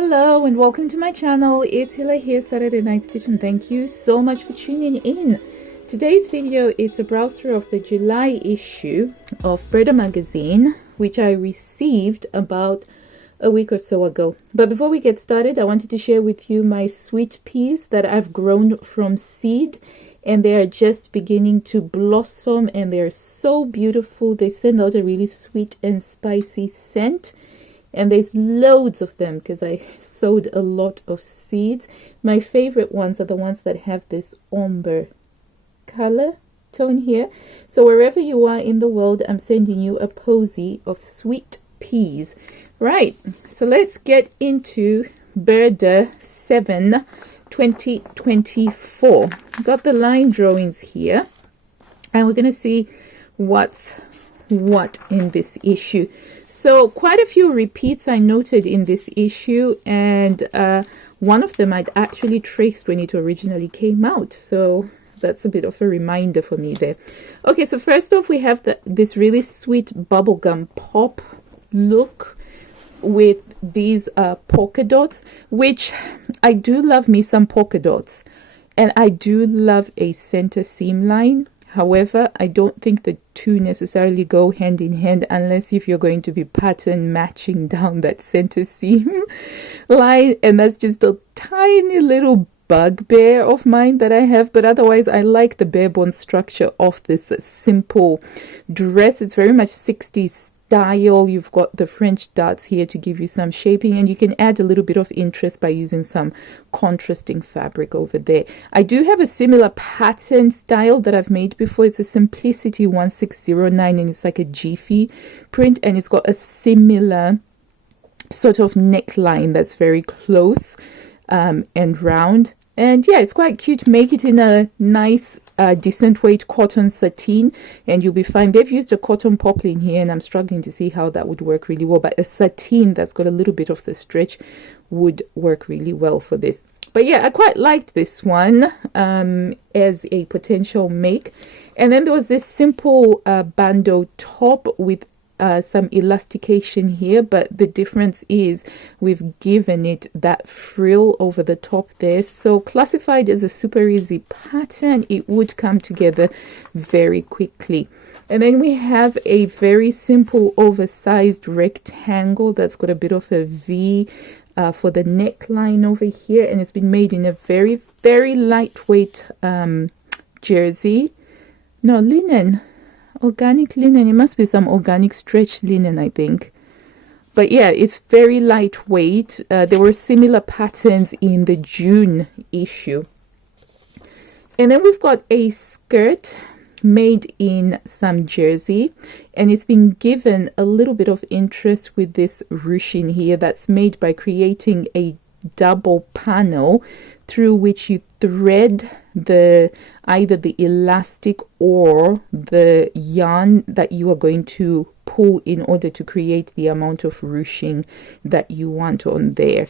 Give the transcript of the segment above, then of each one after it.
Hello and welcome to my channel. It's Hila here, Saturday Night Stitch, and thank you so much for tuning in. Today's video is a browse through of the July issue of Burda magazine, which I received about a week or so ago. But before we get started, I wanted to share with you my sweet peas that I've grown from seed, and they are just beginning to blossom and they're so beautiful. They send out a really sweet and spicy scent. And there's loads of them because I sowed a lot of seeds. My favorite ones are the ones that have this ombre color tone here. So wherever you are in the world, I'm sending you a posy of sweet peas. Right, so let's get into Burda 7 2024. Got the line drawings here, and we're going to see what's what in this issue. So quite a few repeats I noted in this issue, and one of them I'd actually traced when it originally came out, so that's a bit of a reminder for me there. Okay, so first off we have this really sweet bubblegum pop look with these polka dots, which I do love me some polka dots, and I do love a center seam line. However, I don't think the two necessarily go hand in hand unless if you're going to be pattern matching down that center seam line, and that's just a tiny little bugbear of mine that I have. But otherwise, I like the bare bone structure of this simple dress. It's very much 60s style. You've got the French darts here to give you some shaping, and you can add a little bit of interest by using some contrasting fabric over there. I do have a similar pattern style that I've made before. It's a Simplicity 1609, and it's like a jiffy print, and it's got a similar sort of neckline that's very close and round. And yeah, it's quite cute. Make it in a nice decent weight cotton sateen and you'll be fine. They've used a cotton poplin here, and I'm struggling to see how that would work really well, but a sateen that's got a little bit of the stretch would work really well for this. But yeah, I quite liked this one as a potential make. And then there was this simple bandeau top with some elastication here, but the difference is we've given it that frill over the top there. So classified as a super easy pattern, it would come together very quickly. And then we have a very simple oversized rectangle that's got a bit of a V for the neckline over here, and it's been made in a very, very lightweight jersey. No, linen. Organic linen. It must be some organic stretch linen, I think. But yeah, it's very lightweight. There were similar patterns in the June issue. And then we've got a skirt made in some jersey, and it's been given a little bit of interest with this ruching here that's made by creating a double panel through which you thread either the elastic or the yarn that you are going to pull in order to create the amount of ruching that you want on there.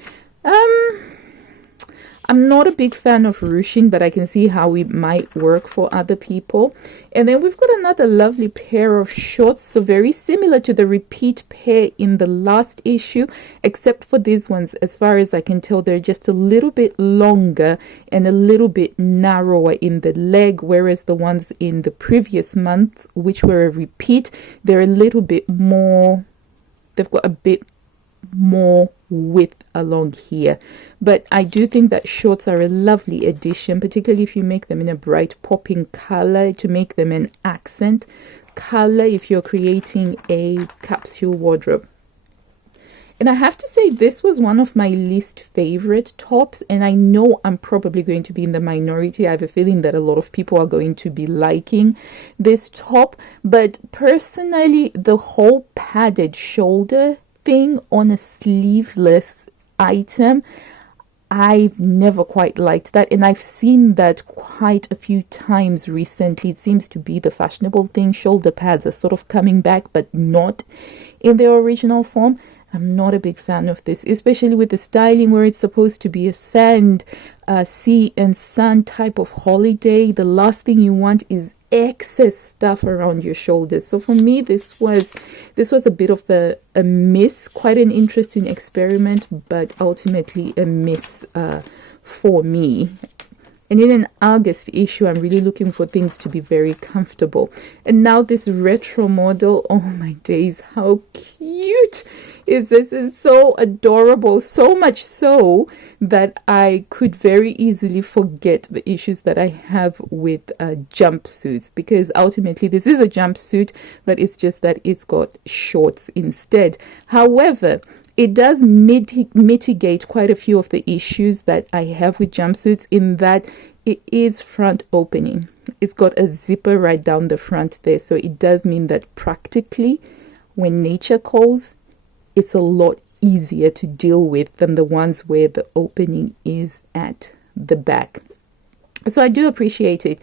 I'm not a big fan of ruching, but I can see how it might work for other people. And then we've got another lovely pair of shorts, so very similar to the repeat pair in the last issue, except for these ones, as far as I can tell, they're just a little bit longer and a little bit narrower in the leg, whereas the ones in the previous month, which were a repeat, they're a little bit more, they've got a bit more width along here. But I do think that shorts are a lovely addition, particularly if you make them in a bright popping color, to make them an accent color if you're creating a capsule wardrobe. And I have to say, this was one of my least favorite tops, and I know I'm probably going to be in the minority. I have a feeling that a lot of people are going to be liking this top, but personally, the whole padded shoulder thing on a sleeveless item, I've never quite liked that, and I've seen that quite a few times recently. It seems to be the fashionable thing. Shoulder pads are sort of coming back, but not in their original form. I'm not a big fan of this, especially with the styling where it's supposed to be a sand, sea and sun type of holiday. The last thing you want is excess stuff around your shoulders. So for me, this was a bit of a miss, quite an interesting experiment, but ultimately a miss for me. And in an August issue, I'm really looking for things to be very comfortable. And now this retro model, oh my days, how cute is this? Is so adorable, so much so that I could very easily forget the issues that I have with jumpsuits, because ultimately this is a jumpsuit, but it's just that it's got shorts instead. However, it does mitigate quite a few of the issues that I have with jumpsuits, in that it is front opening. It's got a zipper right down the front there. So it does mean that practically when nature calls, it's a lot easier to deal with than the ones where the opening is at the back. So I do appreciate it.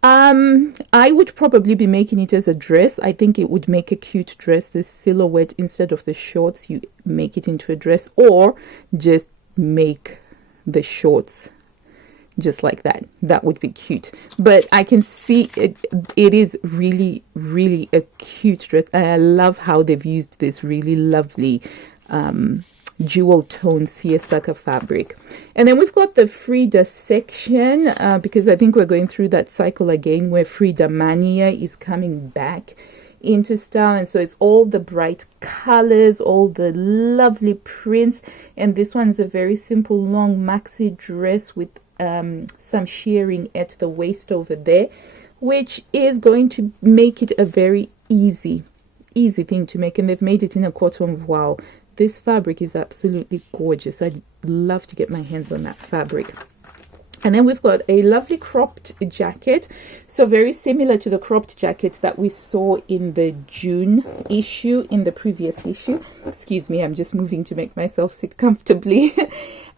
I would probably be making it as a dress. I think it would make a cute dress, this silhouette. Instead of the shorts, you make it into a dress, or just make the shorts just like that. That would be cute. But I can see it is really, really a cute dress. And I love how they've used this really lovely jewel tone seersucker fabric. And then we've got the Frida section, because I think we're going through that cycle again where Frida mania is coming back into style. And so it's all the bright colors, all the lovely prints. And this one's a very simple long maxi dress with some shearing at the waist over there, which is going to make it a very easy thing to make. And they've made it in a cotton. Wow, this fabric is absolutely gorgeous. I'd love to get my hands on that fabric. And then we've got a lovely cropped jacket. So very similar to the cropped jacket that we saw in the June issue, in the previous issue. Excuse me, I'm just moving to make myself sit comfortably.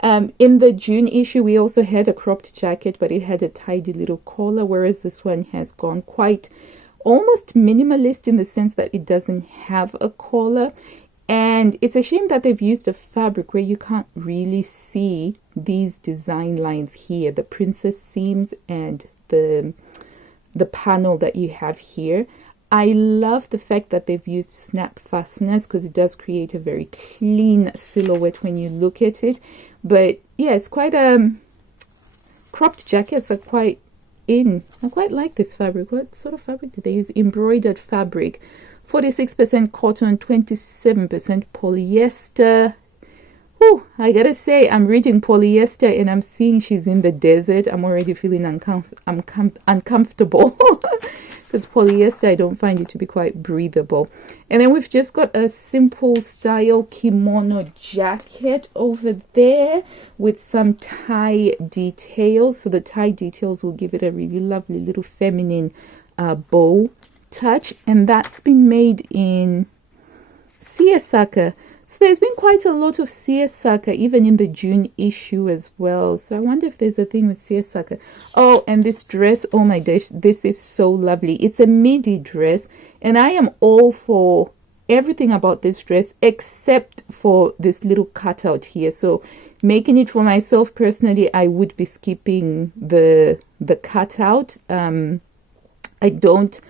In the June issue, we also had a cropped jacket, but it had a tidy little collar, whereas this one has gone quite almost minimalist in the sense that it doesn't have a collar. And it's a shame that they've used a fabric where you can't really see these design lines here, the princess seams and the panel that you have here. I love the fact that they've used snap fasteners, because it does create a very clean silhouette when you look at it. But yeah, it's quite cropped jackets are quite in. I quite like this fabric. What sort of fabric did they use? Embroidered fabric. 46% cotton, 27% polyester. Whew, I gotta say, I'm reading polyester and I'm seeing she's in the desert. I'm already feeling uncomfortable because polyester, I don't find it to be quite breathable. And then we've just got a simple style kimono jacket over there with some tie details. So the tie details will give it a really lovely little feminine bow touch, and that's been made in seersucker. So there's been quite a lot of seersucker even in the June issue as well. So I wonder if there's a thing with seersucker. Oh, and this dress, oh my gosh, this is so lovely. It's a midi dress, and I am all for everything about this dress except for this little cutout here. So making it for myself personally, I would be skipping the cutout. I don't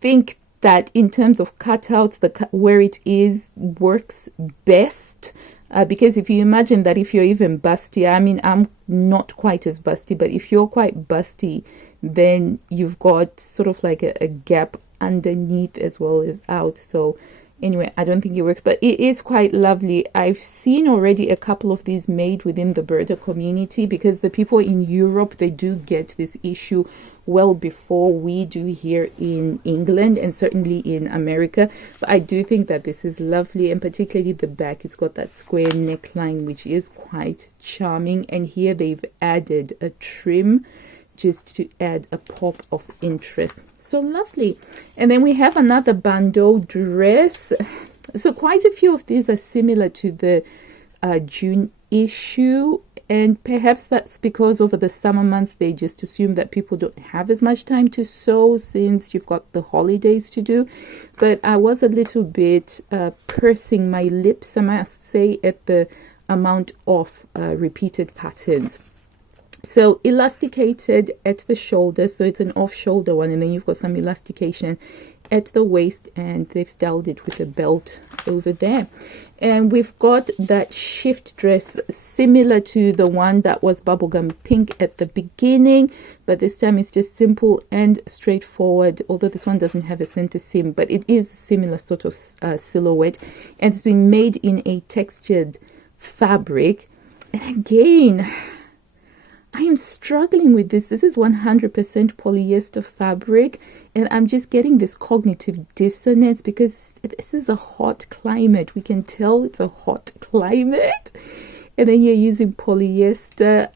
think that in terms of cutouts, where it is works best, because if you imagine that if you're even busty, I mean, I'm not quite as busty, but if you're quite busty, then you've got sort of like a gap underneath as well as out. So anyway, I don't think it works, but it is quite lovely. I've seen already a couple of these made within the Burda community, because the people in Europe, they do get this issue well before we do here in England, and certainly in America. But I do think that this is lovely, and particularly the back. It's got that square neckline, which is quite charming. And here they've added a trim just to add a pop of interest. So lovely. And then we have another bandeau dress. So quite a few of these are similar to the June issue, and perhaps that's because over the summer months they just assume that people don't have as much time to sew since you've got the holidays to do. But I was a little bit pursing my lips, I must say, at the amount of repeated patterns. So elasticated at the shoulder, so it's an off shoulder one, and then you've got some elastication at the waist, and they've styled it with a belt over there. And we've got that shift dress similar to the one that was bubblegum pink at the beginning, but this time it's just simple and straightforward, although this one doesn't have a center seam, but it is a similar sort of silhouette, and it's been made in a textured fabric. And again, I am struggling with this. This is 100% polyester fabric, and I'm just getting this cognitive dissonance because this is a hot climate. We can tell it's a hot climate, and then you're using polyester.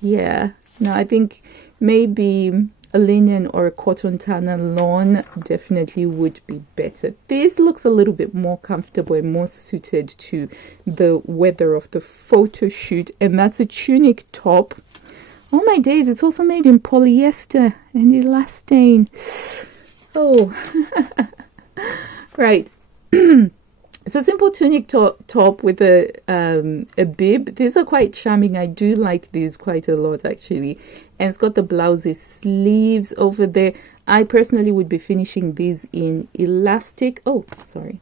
Yeah. No, I think maybe a linen or a cotton lawn definitely would be better. This looks a little bit more comfortable and more suited to the weather of the photo shoot, and that's a tunic top. Oh my days, it's also made in polyester and elastane. Oh, right. So simple tunic top with a bib. These are quite charming. I do like these quite a lot, actually. And it's got the blousey sleeves over there. I personally would be finishing these in elastic. Oh, sorry.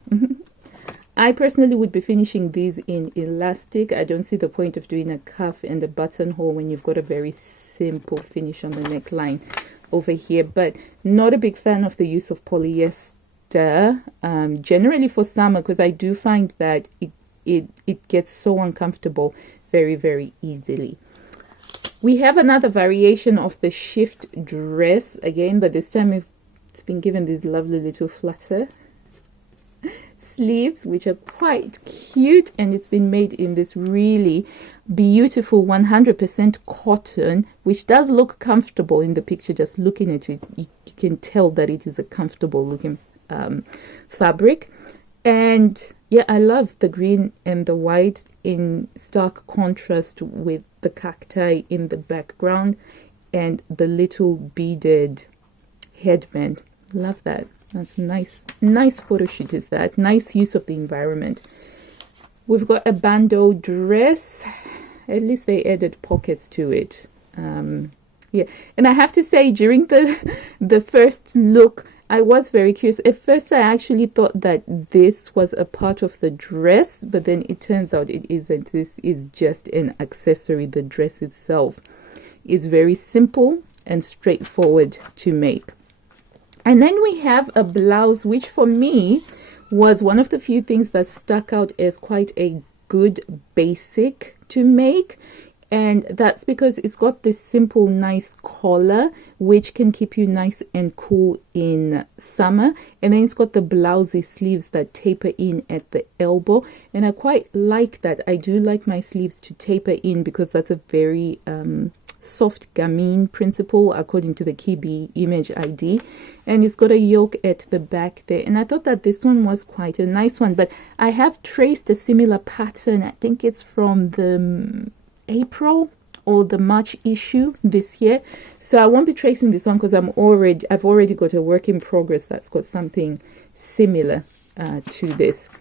I personally would be finishing these in elastic. I don't see the point of doing a cuff and a buttonhole when you've got a very simple finish on the neckline over here. But not a big fan of the use of polyester. Generally for summer, because I do find that it gets so uncomfortable very, very easily. We have another variation of the shift dress again, but this time it's been given these lovely little flutter sleeves, which are quite cute, and it's been made in this really beautiful 100% cotton, which does look comfortable in the picture. Just looking at it, you can tell that it is a comfortable looking fabric. And yeah, I love the green and the white in stark contrast with the cacti in the background and the little beaded headband. Love that. That's nice photo shoot. Is that nice use of the environment? We've got a bandeau dress. At least they added pockets to it. Yeah, and I have to say, during the first look, I was very curious. At first, I actually thought that this was a part of the dress, but then it turns out it isn't. This is just an accessory. The dress itself is very simple and straightforward to make. And then we have a blouse, which for me was one of the few things that stuck out as quite a good basic to make. And that's because it's got this simple, nice collar, which can keep you nice and cool in summer. And then it's got the blousey sleeves that taper in at the elbow. And I quite like that. I do like my sleeves to taper in because that's a very soft gamine principle according to the Kibi image ID. And it's got a yoke at the back there. And I thought that this one was quite a nice one. But I have traced a similar pattern. I think it's from the April or the March issue this year, so I won't be tracing this one because I've already got a work in progress that's got something similar to this.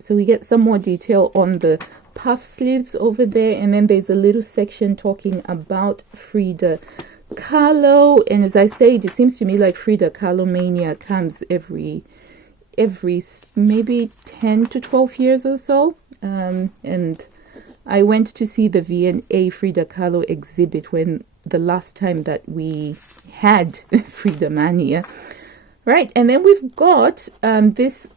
So we get some more detail on the puff sleeves over there, and then there's a little section talking about Frida Kahlo. And as I say, it seems to me like Frida Kahlo mania comes every maybe 10 to 12 years or so, and I went to see the V&A Frida Kahlo exhibit when the last time that we had Frida Mania. Right, and then we've got this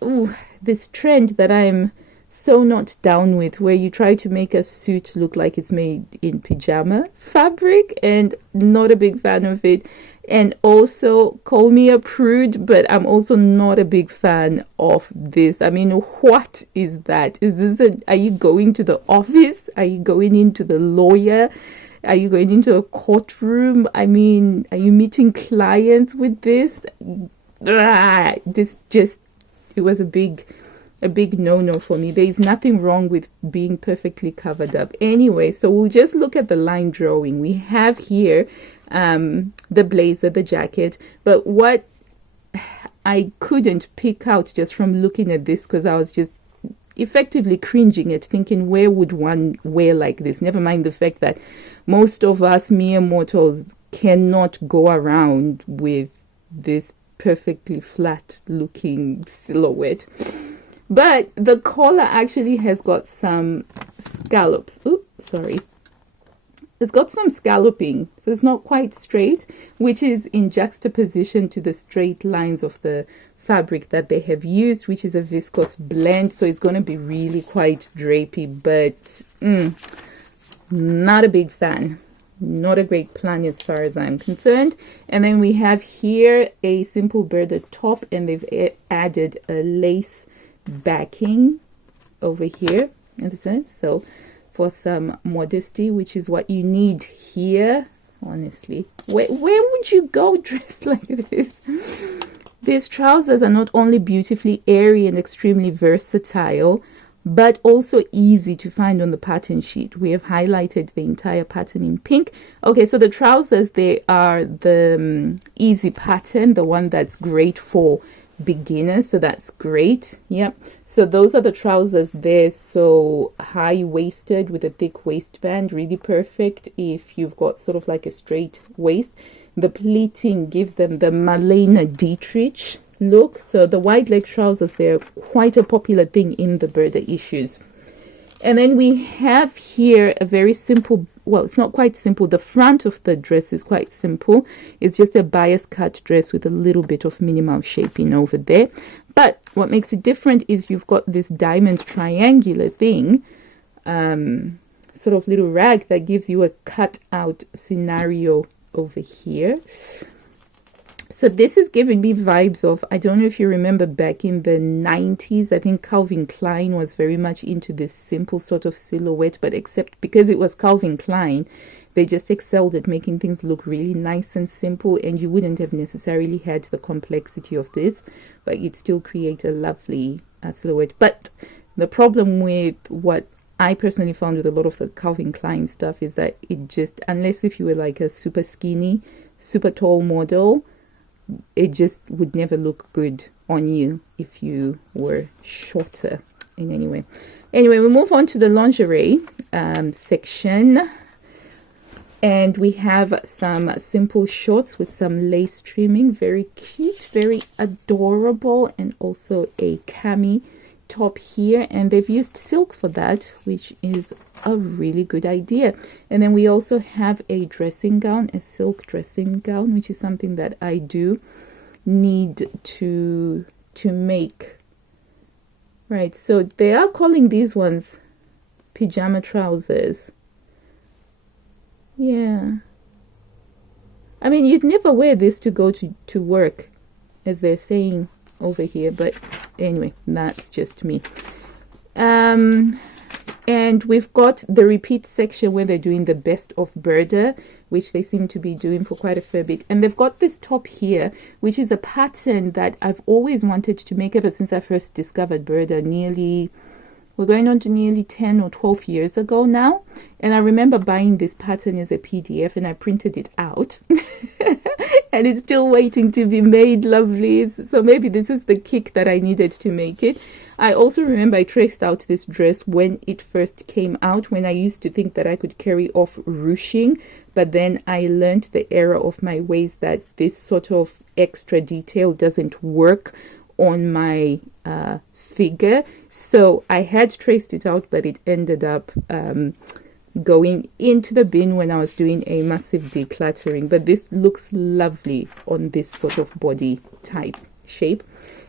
trend that I'm so not down with, where you try to make a suit look like it's made in pajama fabric, and not a big fan of it. And also, call me a prude, but I'm also not a big fan of this. I mean, what is that? Are you going to the office? Are you going into the lawyer? Are you going into a courtroom? I mean, are you meeting clients with this? It was a big no-no for me. There is nothing wrong with being perfectly covered up. Anyway, so we'll just look at the line drawing. We have here the blazer, the jacket, but what I couldn't pick out just from looking at this, because I was just effectively cringing at thinking, where would one wear like this? Never mind the fact that most of us mere mortals cannot go around with this perfectly flat looking silhouette. But the collar actually has got some scallops. Oops, sorry. It's got some scalloping, so it's not quite straight, which is in juxtaposition to the straight lines of the fabric that they have used, which is a viscose blend. So it's going to be really quite drapey, but not a big fan. Not a great plan as far as I'm concerned. And then we have here a simple Burda top, and they've added a lace backing over here. So for some modesty, which is what you need here, honestly. Where would you go dressed like this? These trousers are not only beautifully airy and extremely versatile, but also easy to find on the pattern sheet. We have highlighted the entire pattern in pink. Okay, so the trousers, they are the easy pattern, the one that's great for beginners, so that's great. Yep, so those are the trousers there. So high-waisted with a thick waistband, really perfect if you've got sort of like a straight waist. The pleating gives them the Marlene Dietrich look. So the wide leg trousers, they're quite a popular thing in the Burda issues. And then we have here a very simple, well, it's not quite simple. The front of the dress is quite simple. It's just a bias cut dress with a little bit of minimal shaping over there. But what makes it different is you've got this diamond triangular thing, sort of little rag that gives you a cut out scenario over here. So this is giving me vibes of, I don't know if you remember back in the 90s, I think Calvin Klein was very much into this simple sort of silhouette, but except because it was Calvin Klein, they just excelled at making things look really nice and simple, and you wouldn't have necessarily had the complexity of this, but you'd still create a lovely silhouette. But the problem with what I personally found with a lot of the Calvin Klein stuff is that it just, unless if you were like a super skinny, super tall model, it just would never look good on you if you were shorter in any way. Anyway, we move on to the lingerie section, and we have some simple shorts with some lace trimming, very cute, very adorable, and also a cami top here, and they've used silk for that, which is a really good idea. And then we also have a dressing gown, a silk dressing gown, which is something that I do need to make. Right, so they are calling these ones pajama trousers. Yeah, I mean, you'd never wear this to go to work, as they're saying over here, but anyway, that's just me. And we've got the repeat section where they're doing the best of Burda, which they seem to be doing for quite a fair bit. And they've got this top here, which is a pattern that I've always wanted to make ever since I first discovered Burda. We're going on to nearly 10 or 12 years ago now. And I remember buying this pattern as a PDF, and I printed it out. And it's still waiting to be made, lovelies. So maybe this is the kick that I needed to make it. I also remember I traced out this dress when it first came out, when I used to think that I could carry off ruching. But then I learned the error of my ways, that this sort of extra detail doesn't work on my figure. So I had traced it out, but it ended up going into the bin when I was doing a massive decluttering. But this looks lovely on this sort of body type shape.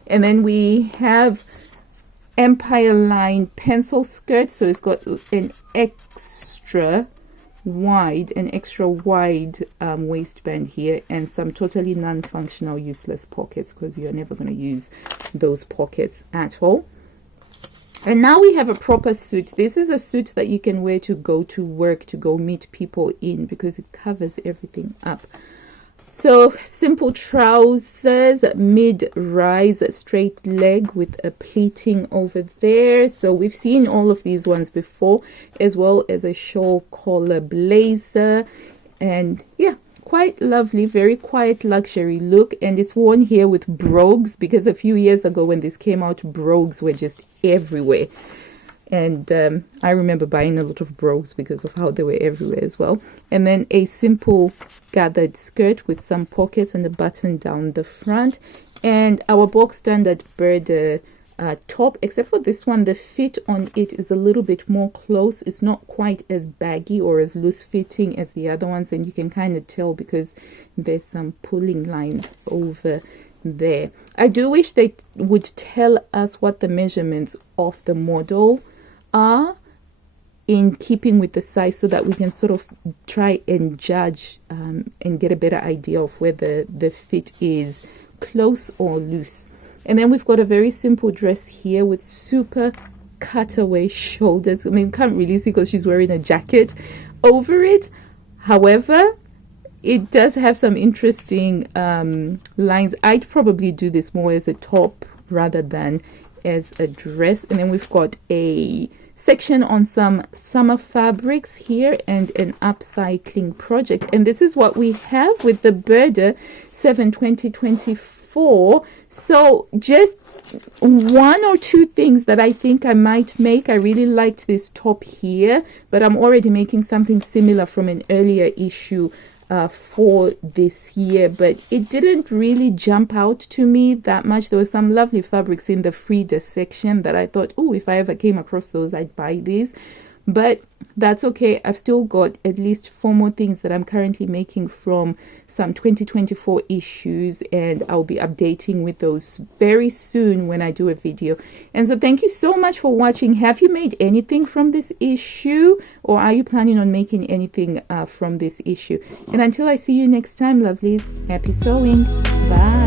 And then we have Empire line pencil skirt. So it's got an extra wide waistband here, and some totally non-functional useless pockets, because you're never going to use those pockets at all. And now we have a proper suit. This is a suit that you can wear to go to work, to go meet people in, because it covers everything up. So simple trousers, mid-rise, straight leg with a pleating over there. So we've seen all of these ones before, as well as a shawl collar blazer. And yeah, quite lovely, very quiet luxury look. And it's worn here with brogues, because a few years ago when this came out, brogues were just everywhere. And I remember buying a lot of brogues because of how they were everywhere as well. And then a simple gathered skirt with some pockets and a button down the front. And our box standard Burda top, except for this one, the fit on it is a little bit more close. It's not quite as baggy or as loose fitting as the other ones, and you can kind of tell because there's some pulling lines over there. I do wish they would tell us what the measurements of the model are in keeping with the size, so that we can sort of try and judge and get a better idea of whether the fit is close or loose. And then we've got a very simple dress here with super cutaway shoulders. I mean, you can't really see because she's wearing a jacket over it. However, it does have some interesting lines. I'd probably do this more as a top rather than as a dress. And then we've got a section on some summer fabrics here and an upcycling project. And this is what we have with the Burda 7 2024. So just one or two things that I think I might make. I really liked this top here, but I'm already making something similar from an earlier issue for this year, but it didn't really jump out to me that much. There were some lovely fabrics in the Frida section that I thought, oh, if I ever came across those, I'd buy these. But that's okay. I've still got at least 4 more things that I'm currently making from some 2024 issues, and I'll be updating with those very soon when I do a video. And so thank you so much for watching. Have you made anything from this issue, or are you planning on making anything from this issue? And until I see you next time, lovelies, happy sewing. Bye.